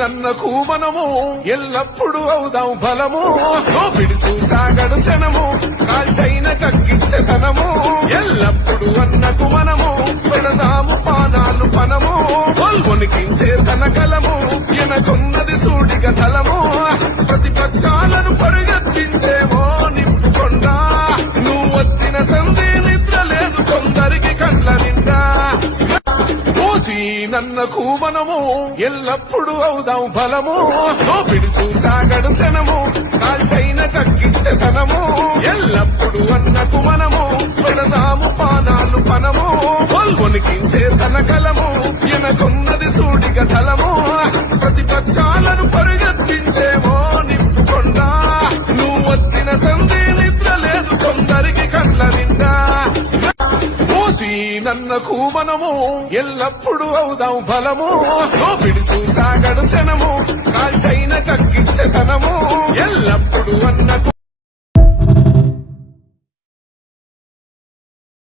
నన్నకు మనము ఎల్లప్పుడు అవుదాం బలము పిడుసు సాగడు క్షణము కాల్చైన కక్కించతనము ఎల్లప్పుడు అన్నకు మనము పెడదాము పానాలు పనము కొల్వొనికించే తన కలము ఎనకొన్నది సూడిగ తలము ప్రతిపక్షాలను పరుగెత్తించేమో నింపుకొండా నువ్వు వచ్చిన సంధి నిద్ర లేదు కొందరికి కండ్ల నిండా నన్నకు మనము ఎల్లప్పుడు అవుదాం బలము పిడుసు సాగడు క్షణము కాల్చైన కక్కించతనము ఎల్లప్పుడు అన్నకు మనము పెడదాము పానాలు పనము కొల్వొనికించే తన కలము ఎనకొన్నది సూడిగ తలము ప్రతిపక్షాలను పరుగెత్తించేమో నింపుకొండా నువ్వు వచ్చిన సంధి నిద్ర లేదు కొందరికి కండ్ల నిండా నన్నకు మనము ఎల్లప్పుడు అవుదాం బలము పిడుసు సాగడు క్షణము కాల్చైన కక్కించతనము ఎల్లప్పుడు అన్నకు